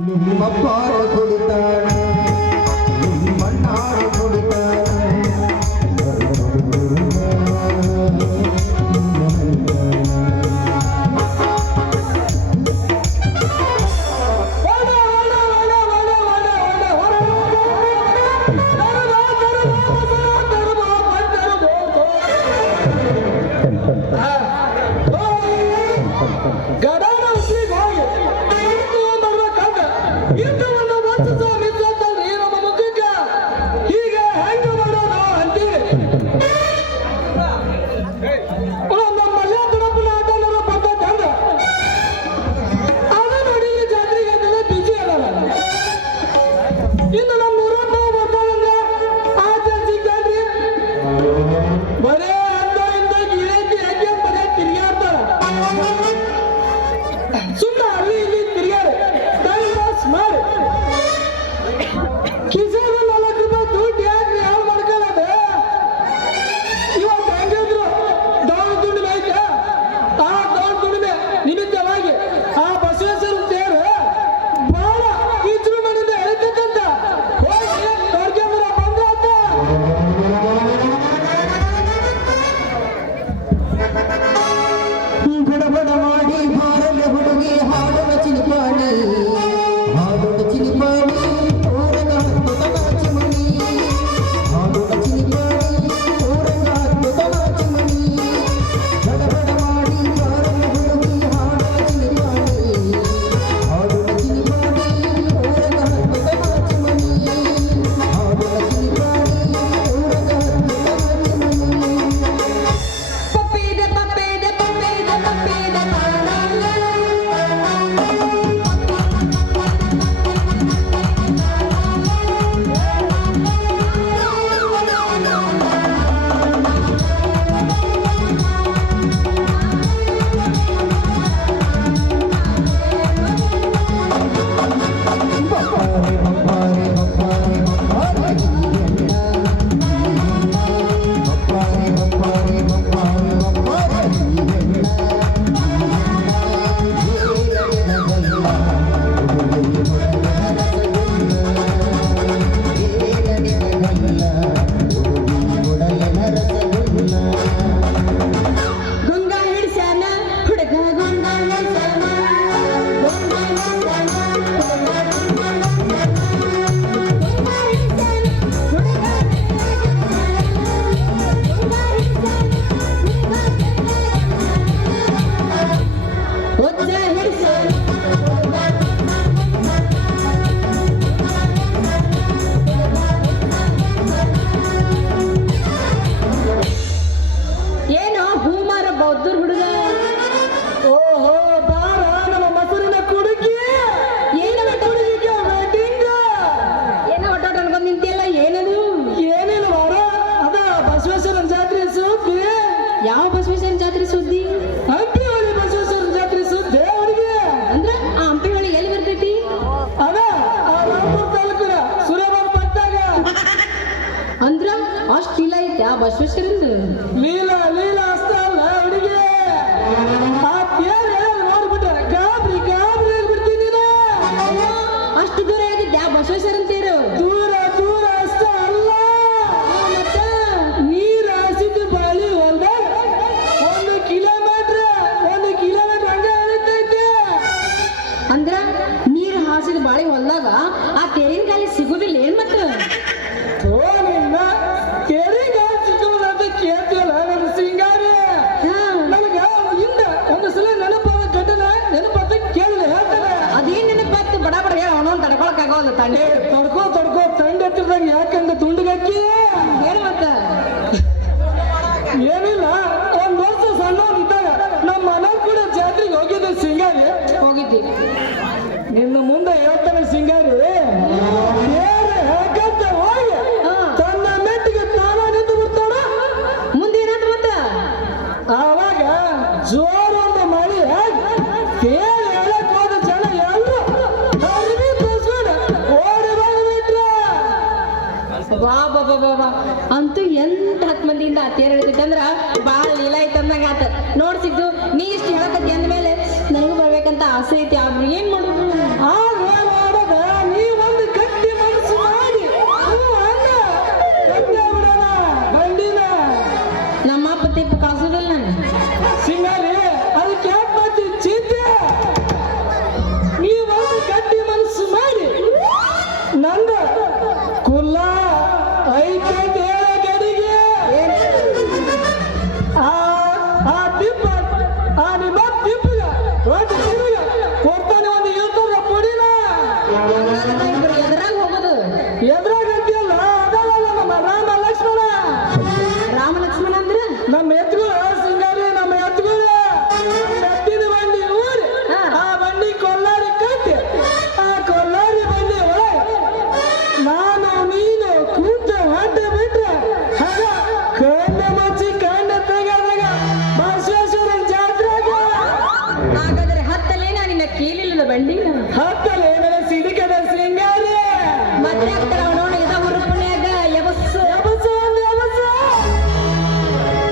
அப்பாவை கொடுத்தார் மண்ணாரை கொடுத்தார் God ಓ, ನಮ್ಮ ಲೇtoDoubleನ ರೊಬ್ಬದ ತಂದೆ ಅವನು ನೋಡಿ ಜಾತಿಗೆ ಬಿಜಿ ಆ ಜನ ಜಿ ಕೇಳ್ರಿ ಬರೆ ಅಂದರಿಂದ ಗೀರೆಗೆ ಹೆಂಗೆ ಬರೆ ತಿರಿಯಾತ ಸುಂತಲಿ ನೀ ತಿರಿಯರ್ ಸುಂತಲಿ ಮಸ್ಮರೆ ಅಶ್ವೇಶ್ವರಿಂದ ಲೀಲಾ ಲೀಲಾ ಅಷ್ಟಲ್ಲ ಹುಡುಗಿ. ನೋಡ್ಬಿಟ್ಟಾರೆ? ಗಾಬ್ರಿ ಗಾಬ್ರಿ ಬಿಡ್ತೀನಿ ಅಷ್ಟು ದೂರ ಆಗಿದ್ದೆ ಬಸವೇಶ್ವರ ಅಂತೀರು ದೂರ ದೂರ ಅಷ್ಟ ಅಲ್ಲ. ಮತ್ತೆ ನೀರ್ ಹಾಸಿದ ಬಾಳಿ ಒಂದ ಒಂದು ಕಿಲೋಮೀಟರ್ ಒಂದು ಕಿಲೋಮೀಟರ್ ಹಂಗೆ ಹರಿತೈತೆ. ಅಂದ್ರ ನೀರ್ ಹಾಸಿದ ಬಾಳಿ ಹೊಲ್ದಾಗ ಆ ತೆರಿನ ಕಾಲಿ ತಗೋ ತಂಡೆ ತೊಡ್ಕೋ ತೊಡ್ಕೋ ತಂಡ ಎತ್ತಿರ್ದಂಗ ಯಾಕಂದ ತುಂಡುಗಕ್ಕಿ ಏನ್ ಮತ್ತೆ ವಾ ಬಾ ಬಾ ಬಾ ಅಂತೂ ಎಂತ ಹತ್ತು ಮಂದಿಯಿಂದ ತೇರು ಹೇಳ್ತೈತೆ ಅಂದ್ರೆ ಭಾಳ ಲೀಲ ಐತಂದಂಗೆ ಆತ. ನೋಡಿ ಸಿದ್ದು, ನೀ ಇಷ್ಟು ಹೇಳಕತ್ತಿ ಅಂದ್ಮೇಲೆ ನನಗೂ ಬರ್ಬೇಕಂತ ಆಸೆ ಐತಿ. ಅವ್ರು ಏನು ಮಾಡೋದು? ಆ ನಮ್ಮಪ್ಪ ಕಾಸುದಿಲ್ಲ ನಾನು ಸಿಂಗಾರಿ, ಅದಕ್ಕೆ ಹಾಗಾದರೆ ಹತ್ತಲೇ ನಾನು ನಿನ್ನ ಕೇಳಿಲ್ಲ ಬಂಡಿ ಹತ್ತಲೇ ಸಿಡಿಕದ ಶೃಂಗಾರ ಮತ್ತೆ